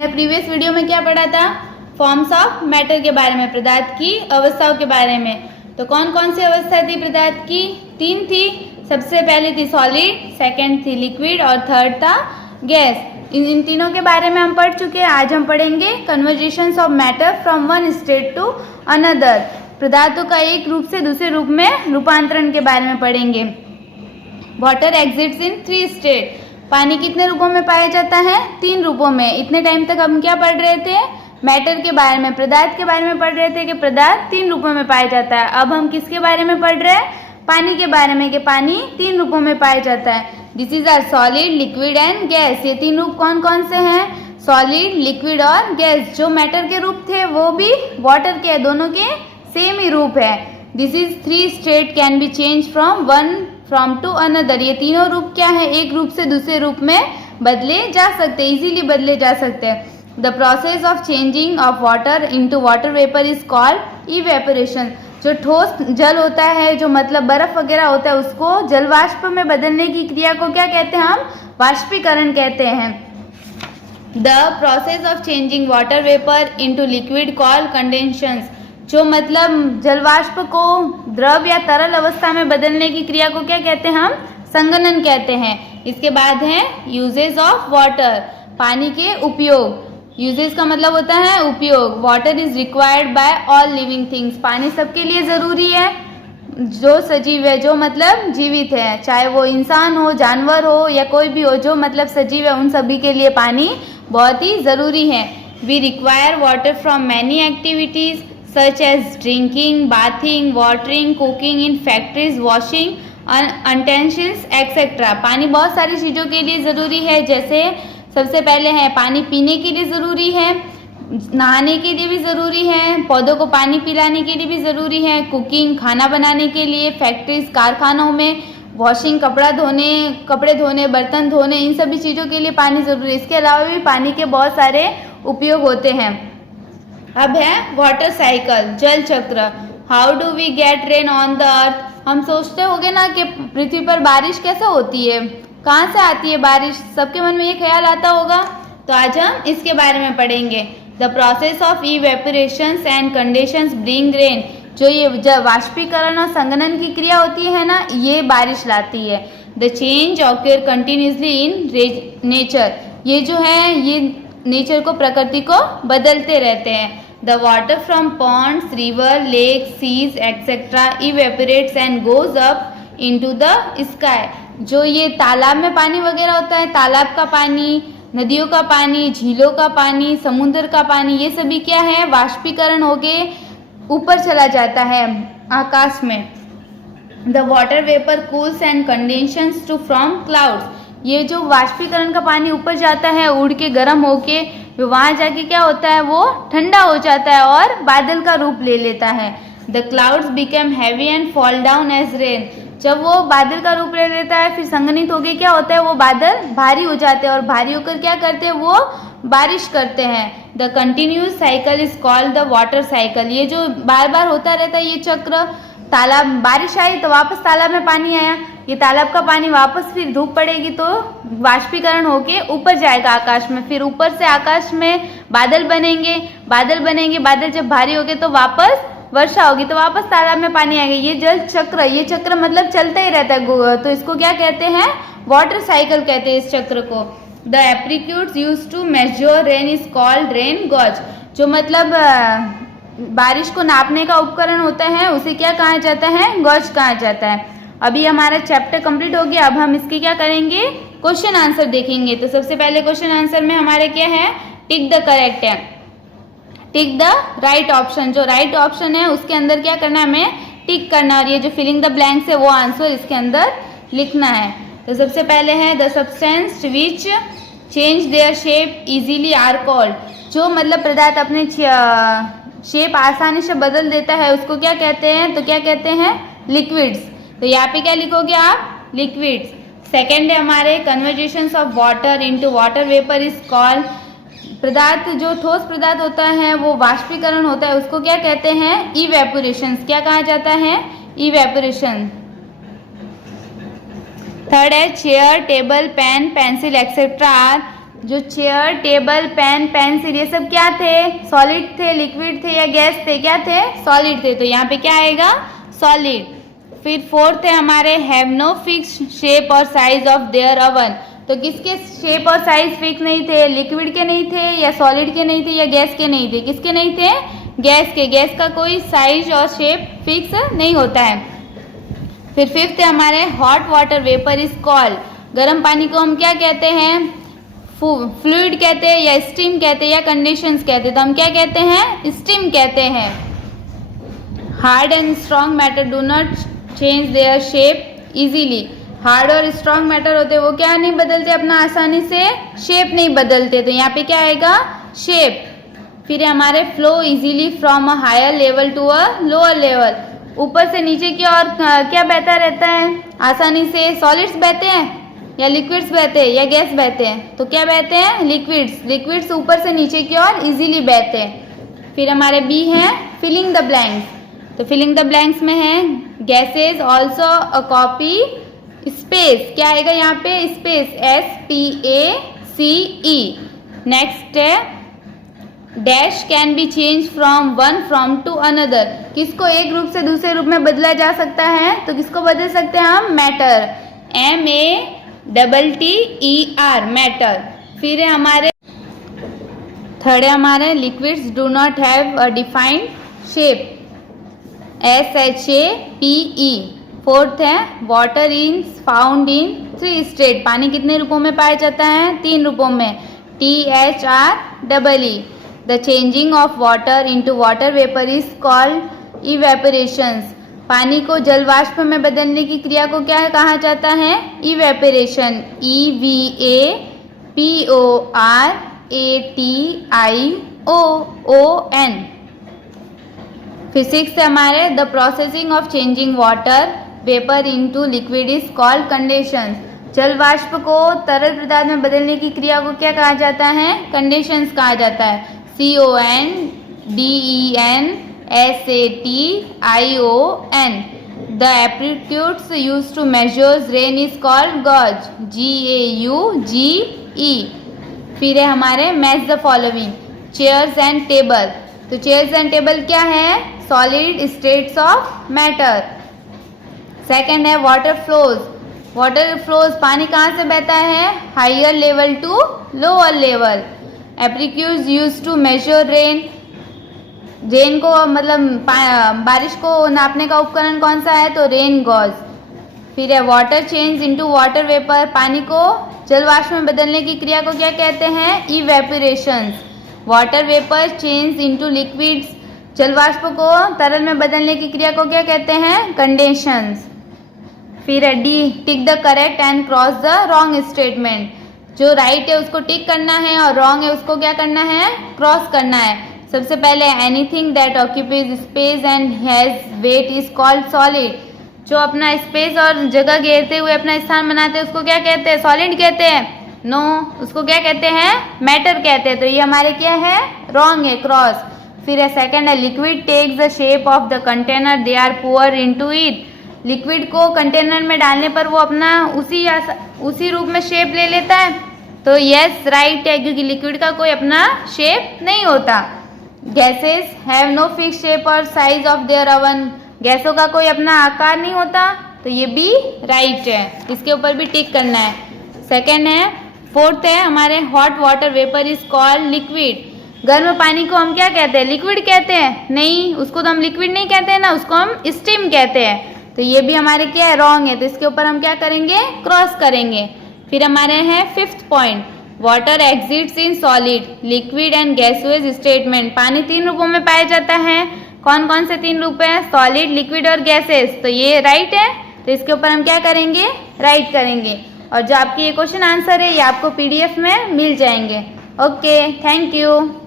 Previous video में क्या पढ़ा था? फॉर्म्स ऑफ मैटर के बारे में, पदार्थ की अवस्थाओं के बारे में। तो कौन कौन सी अवस्था थी पदार्थ की? 3 थी। सबसे पहली थी सॉलिड, सेकंड थी लिक्विड और थर्ड था गैस। इन तीनों के बारे में हम पढ़ चुके हैं। आज हम पढ़ेंगे conversions of matter from one state to another. पदार्थों का एक रूप से दूसरे रूप में रूपांतरण के बारे में पढ़ेंगे। वाटर एग्जिट्स इन 3 स्टेट। पानी कितने रूपों में पाया जाता है? 3 रूपों में। इतने टाइम तक हम क्या पढ़ रहे थे? मैटर के बारे में, पदार्थ के बारे में पढ़ रहे थे कि पदार्थ 3 रूपों में पाया जाता है। अब हम किसके बारे में पढ़ रहे हैं? पानी के बारे में कि पानी 3 रूपों में पाया जाता है। This is our solid, liquid and gas. ये 3 रूप कौन कौन से हैं? सॉलिड, लिक्विड और गैस। जो मैटर के रूप थे वो भी वाटर के, दोनों के सेम ही रूप है। This is 3 state can be change from to another. ये तीनों रूप क्या है? एक रूप से दूसरे रूप में बदले जा सकते, इजीली बदले जा सकते हैं। The process of changing of water into water vapour is called evaporation. जो ठोस जल होता है, जो मतलब बर्फ वगैरह होता है, उसको जल वाष्प में बदलने की क्रिया को क्या कहते हैं? हम वाष्पीकरण कहते हैं। The process of changing water vapour into liquid called condensation. जो मतलब जलवाष्प को द्रव या तरल अवस्था में बदलने की क्रिया को क्या कहते हैं? हम संघनन कहते हैं। इसके बाद है यूजेज ऑफ वाटर, पानी के उपयोग। यूजेज का मतलब होता है उपयोग। Water is required by all living things. पानी सबके लिए जरूरी है जो सजीव है, जो मतलब जीवित है, चाहे वो इंसान हो, जानवर हो या कोई भी हो, जो मतलब सजीव है, उन सभी के लिए पानी बहुत ही जरूरी है। We require water from many activities such as drinking, bathing, watering, cooking in factories, washing utensils etc. पानी बहुत सारी चीज़ों के लिए ज़रूरी है। जैसे सबसे पहले है पानी पीने के लिए ज़रूरी है, नहाने के लिए भी ज़रूरी है, पौधों को पानी पिलाने के लिए भी ज़रूरी है, कुकिंग खाना बनाने के लिए, फैक्ट्रीज कारखानों में, वॉशिंग कपड़े धोने, बर्तन धोने, इन सभी चीज़ों के लिए पानी ज़रूरी है। इसके अलावा भी पानी के बहुत सारे उपयोग होते हैं। अब है वाटर साइकिल, जल चक्र। How do we get rain on the earth. हम सोचते होंगे ना कि पृथ्वी पर बारिश कैसे होती है, कहाँ से आती है बारिश? सबके मन में ये ख्याल आता होगा। तो आज हम इसके बारे में पढ़ेंगे। The process of evaporation and condensation bring rain. जो ये वाष्पीकरण और संघनन की क्रिया होती है ना, ये बारिश लाती है। The change occur continuously in nature. ये जो है ये नेचर को, प्रकृति को बदलते रहते हैं। The water from ponds, river, lake, seas etcetera evaporates and goes up into the sky. जो ये तालाब में पानी वगैरह होता है, तालाब का पानी, नदियों का पानी, झीलों का पानी, समुद्र का पानी, ये सभी क्या है? वाष्पीकरण होके ऊपर चला जाता है आकाश में। The water vapour cools and condensation to from clouds. ये जो वाष्पीकरण का पानी ऊपर जाता है, उड़ के गर्म होके वहाँ जाके क्या होता है? वो ठंडा हो जाता है और बादल का रूप ले लेता है। The clouds become heavy and fall down as rain. जब वो बादल का रूप ले लेता है, फिर संघनित होके क्या होता है? वो बादल भारी हो जाते हैं और भारी होकर क्या करते हैं? वो बारिश करते हैं। The continuous cycle is called the water cycle. ये जो बार बार होता रहता है ये चक्र, तालाब बारिश आई तो वापस तालाब में पानी आया, ये तालाब का पानी वापस फिर धूप पड़ेगी तो वाष्पीकरण होके ऊपर जाएगा आकाश में, फिर ऊपर से आकाश में बादल बनेंगे, बादल जब भारी हो गए तो वापस वर्षा होगी, तो वापस तालाब में पानी आएगा। ये जल चक्र, ये चक्र मतलब चलता ही रहता है, तो इसको क्या कहते हैं? वाटर साइकिल कहते हैं इस चक्र को। The apparatus use to measure rain is called rain gauge. जो मतलब बारिश को नापने का उपकरण होता है, उसे क्या कहा जाता है? गॉज कहा जाता है। अभी हमारा चैप्टर कंप्लीट हो गया। अब हम इसके क्या करेंगे? क्वेश्चन आंसर देखेंगे। तो सबसे पहले क्वेश्चन आंसर में हमारे क्या है? टिक द करेक्ट है, टिक द राइट ऑप्शन। जो राइट ऑप्शन है उसके अंदर क्या करना है? हमें टिक करना, और ये जो फिलिंग द ब्लैंक्स है वो आंसर इसके अंदर लिखना है। तो सबसे पहले है the substance which change their shape easily are called. जो मतलब पदार्थ अपने शेप आसानी से बदल देता है उसको क्या कहते हैं? तो क्या कहते हैं? लिक्विड्स। तो यहाँ पे क्या लिखोगे आप? लिक्विड्स। सेकेंड है हमारे conversations of water into water vapour is called. पदार्थ जो ठोस पदार्थ होता है वो वाष्पीकरण होता है, उसको क्या कहते हैं? इवेपोरेशन। क्या कहा जाता है? इवेपोरेशन। थर्ड है chair, table, pen, pencil etcetera are जो चेयर, टेबल, पेन, पेंसिल ये सब क्या थे? सॉलिड थे, लिक्विड थे या गैस थे? क्या थे? सॉलिड थे। तो यहाँ पे क्या आएगा? सॉलिड। फिर फोर्थ है हमारे हैव नो फिक्स शेप और साइज ऑफ देयर ओवन। तो किसके शेप और साइज फिक्स नहीं थे? लिक्विड के नहीं थे या सॉलिड के नहीं थे या गैस के नहीं थे? किसके नहीं थे? गैस के। गैस का कोई साइज और शेप फिक्स नहीं होता है। फिर फिफ्थ है हमारे hot water vapour is called. गर्म पानी को हम क्या कहते हैं? फ्लूइड कहते हैं या स्टीम कहते हैं या कंडीशंस कहते हैं? तो हम क्या कहते हैं? स्टीम कहते हैं। Hard and strong matter do not change their shape easily. Hard और स्ट्रॉन्ग मैटर होते हैं वो क्या नहीं बदलते? अपना आसानी से शेप नहीं बदलते। तो यहाँ पे क्या आएगा? शेप। फिर हमारे flow easily from a higher level to a lower level. ऊपर से नीचे की ओर क्या बहता रहता है? आसानी से सॉलिड्स बहते हैं या लिक्विड्स बहते हैं या गैस बहते हैं? तो क्या बहते हैं? लिक्विड्स। लिक्विड्स ऊपर से नीचे की ओर इजीली बहते हैं। फिर हमारे बी है फिलिंग द ब्लैंक्स। तो फिलिंग द ब्लैंक्स में है gases also occupy space. क्या आएगा यहाँ पे? Space, SPACE। नेक्स्ट है dash can be change from one from to another. किसको एक रूप से दूसरे रूप में बदला जा सकता है? तो किसको बदल सकते हैं हम? Matter, MATTER, matter. फिर है हमारे थर्ड है हमारे liquids do not have a defined shape, SHAPE। Fourth है water is found in 3 state. पानी कितने रूपों में पाया जाता है? 3 रूपों में, THREE। The changing of water into water vapour is called evaporations. पानी को जल वाष्प में बदलने की क्रिया को क्या कहा जाता है? Evaporation, EVAPORATION। फिजिक्स से हमारे the processing of changing water vapour into liquid is called condensation. जल वाष्प को तरल पदार्थ में बदलने की क्रिया को क्या कहा जाता है? कंडेंसेशन कहा जाता है, CONDENSATION। The aptitudes used to measure rain is called gauge, GAUGE। फिर है हमारे match the following chairs and table. तो चेयर्स एंड टेबल क्या है? Solid states of matter. Second है वाटर फ्लोज। वाटर फ्लोज पानी कहाँ से बहता है? Higher level to lower level. Apparatus use to measure rain. Rain को मतलब बारिश को नापने का उपकरण कौन सा है? तो रेन गॉज। फिर है water change into water vapour. पानी को जल वाष्प में बदलने की क्रिया को क्या कहते हैं? Evaporations. Water vapour change into liquids. जल वाष्प को तरल में बदलने की क्रिया को क्या कहते हैं? कंडेंसेशन। फिर है D tick the correct and cross the wrong statement. जो राइट है उसको टिक करना है और रॉन्ग है उसको क्या करना है? क्रॉस करना है। सबसे पहले anything that occupies space and has weight is called solid. जो अपना स्पेस और जगह घेरते हुए अपना स्थान बनाते हैं उसको क्या कहते हैं? सॉलिड कहते हैं? नो, उसको क्या कहते हैं? मैटर कहते हैं। तो ये हमारे क्या है? रॉन्ग है, क्रॉस। फिर है सेकेंड है liquid takes the shape of the container they are pour into it. Liquid को कंटेनर में डालने पर वो अपना उसी रूप में शेप ले लेता है। तो यस राइट है, क्योंकि लिक्विड का कोई अपना शेप नहीं होता। Gases have no fix shape और साइज ऑफ देयर ओवन। गैसों का कोई अपना आकार नहीं होता। तो ये भी राइट है, इसके ऊपर भी टिक करना है। सेकेंड है। फोर्थ है हमारे hot water vapour is called liquid. गर्म पानी को हम क्या कहते हैं? लिक्विड कहते हैं? नहीं, उसको तो हम लिक्विड नहीं कहते हैं ना, उसको हम स्टीम कहते हैं। तो ये भी हमारे क्या है? रॉन्ग है। तो इसके ऊपर हम क्या करेंगे? क्रॉस करेंगे। फिर हमारे है fifth point water exits in solid, liquid and gaseous statement. पानी 3 रूपों में पाया जाता है। कौन कौन से 3 रूप हैं? सॉलिड, लिक्विड और गैसेस। तो ये राइट है। तो इसके ऊपर हम क्या करेंगे? राइट करेंगे। और जो आपके ये क्वेश्चन आंसर है ये आपको PDF में मिल जाएंगे। Okay, thank you.